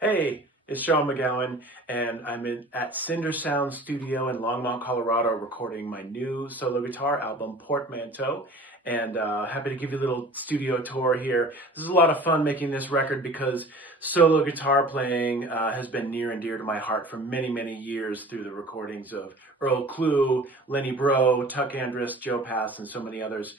Hey, it's Sean McGowan, and at Cinder Sound Studio in Longmont, Colorado, recording my new solo guitar album, Portmanteau. And happy to give you a little studio tour here. This is a lot of fun making this record because solo guitar playing has been near and dear to my heart for many, many years through the recordings of Earl Klugh, Lenny Breau, Tuck Andrus, Joe Pass, and so many others.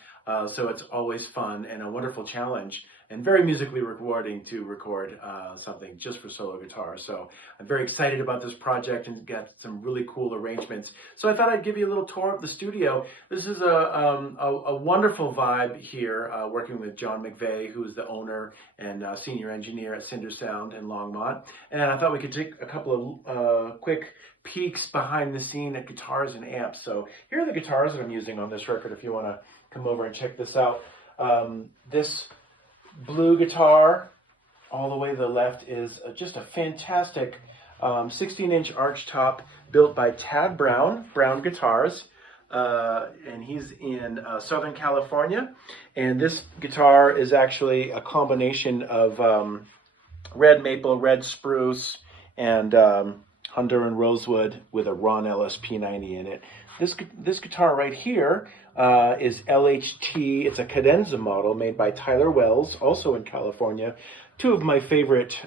So it's always fun and a wonderful challenge and very musically rewarding to record something just for solo guitar. So I'm very excited about this project and got some really cool arrangements. So I thought I'd give you a little tour of the studio. This is a wonderful vibe here, working with John McVeigh, who's the owner and senior engineer at Cinder Sound in Longmont. And I thought we could take a couple of quick peeks behind the scene at guitars and amps. So here are the guitars that I'm using on this record if you want to come over and check this out. This blue guitar all the way to the left is just a fantastic 16-inch arch top built by Tad Brown Guitars, and he's in Southern California. And this guitar is actually a combination of red maple, red spruce, and Honduran rosewood with a Ron Ellis P90 in it. This guitar right here is LHT. It's a cadenza model made by Tyler Wells, also in California. Two of my favorite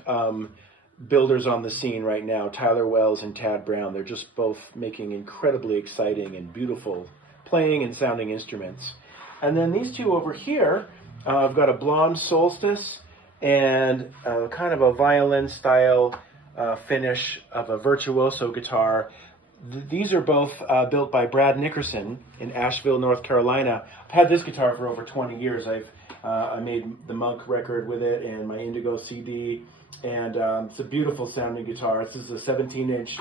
builders on the scene right now, Tyler Wells and Tad Brown. They're just both making incredibly exciting and beautiful playing and sounding instruments. And then these two over here, I've got a blonde Solstice and kind of a violin style finish of a virtuoso guitar. These are both built by Brad Nickerson in Asheville, North Carolina. I've had this guitar for over 20 years. I made the Monk record with it and my Indigo CD, and it's a beautiful sounding guitar. This is a 17-inch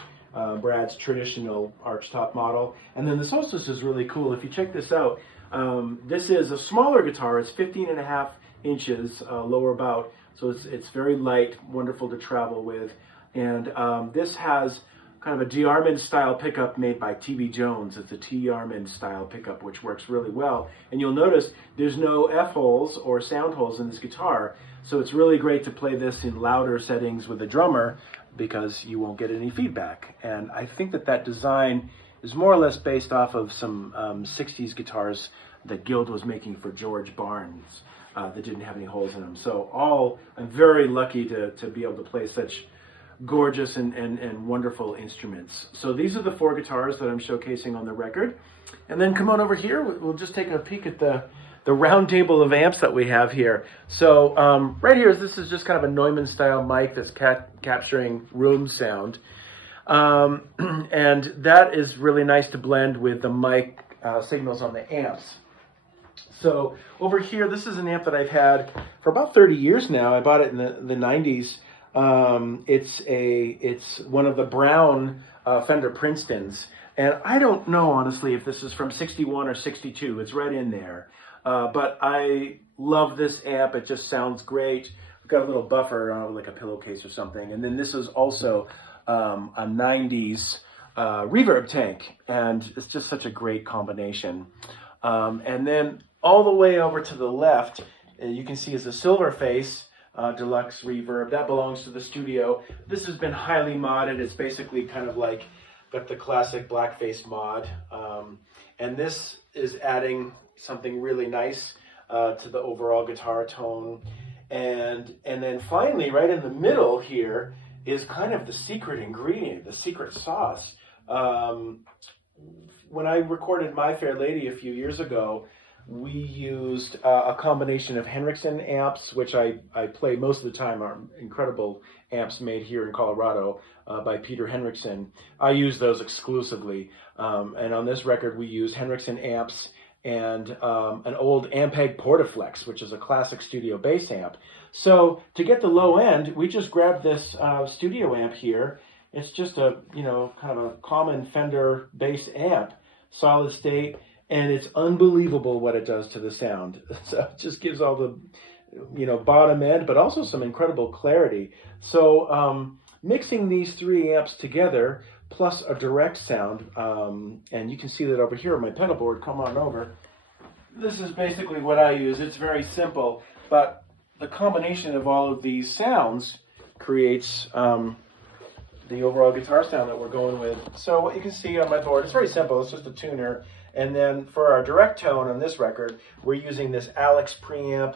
Brad's traditional archtop model. And then the Solstice is really cool. If you check this out, this is a smaller guitar. It's 15.5 inches lower bout, so it's very light, wonderful to travel with. And this has kind of a G. Armand style pickup made by T.B. Jones. It's a T. Armand style pickup, which works really well. And you'll notice there's no F holes or sound holes in this guitar. So it's really great to play this in louder settings with a drummer because you won't get any feedback. And I think that design is more or less based off of some 60s guitars that Guild was making for George Barnes that didn't have any holes in them. So I'm very lucky to be able to play such gorgeous and wonderful instruments. So these are the four guitars that I'm showcasing on the record. And then come on over here, we'll just take a peek at the round table of amps that we have here. So right here, this is just kind of a Neumann style mic that's capturing room sound. And that is really nice to blend with the mic signals on the amps. So over here, this is an amp that I've had for about 30 years now. I bought it in the 90s. It's one of the Brown Fender Princetons, and I don't know honestly if this is from 61 or 62. It's right in there, but I love this amp. It just sounds great. I've got a little buffer, like a pillowcase or something, and then this is also a 90s reverb tank, and it's just such a great combination. And then all the way over to the left, you can see is a Silverface deluxe reverb that belongs to the studio. This has been highly modded. It's basically kind of like got the classic blackface mod, and this is adding something really nice to the overall guitar tone. And then finally, right in the middle here is kind of the secret ingredient, the secret sauce. When I recorded My Fair Lady a few years ago, we used a combination of Henriksen amps, which I play most of the time, are incredible amps made here in Colorado by Peter Henriksen. I use those exclusively. And on this record, we used Henriksen amps and an old Ampeg Portaflex, which is a classic studio bass amp. So to get the low end, we just grabbed this studio amp here. It's just a, kind of a common Fender bass amp, solid state. And it's unbelievable what it does to the sound. So it just gives all the, bottom end, but also some incredible clarity. So mixing these three amps together, plus a direct sound, and you can see that over here on my pedal board. Come on over. This is basically what I use. It's very simple, but the combination of all of these sounds creates the overall guitar sound that we're going with. So what you can see on my board, it's very simple. It's just a tuner. And then for our direct tone on this record, we're using this Alex preamp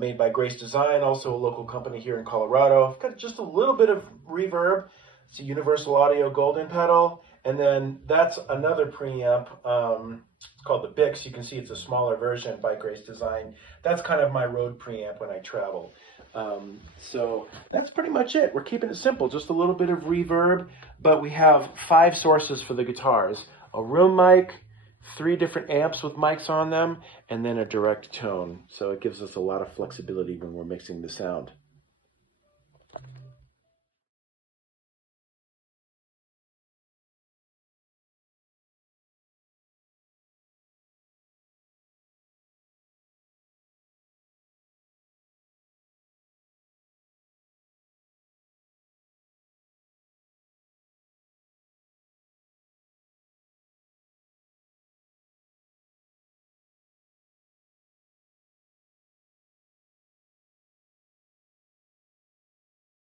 made by Grace Design, also a local company here in Colorado. I've got just a little bit of reverb. It's a Universal Audio Golden pedal. And then that's another preamp. It's called the Bix. You can see it's a smaller version by Grace Design. That's kind of my road preamp when I travel. So that's pretty much it. We're keeping it simple, just a little bit of reverb, but we have 5 sources for the guitars. A room mic, 3 different amps with mics on them, and then a direct tone. So it gives us a lot of flexibility when we're mixing the sound.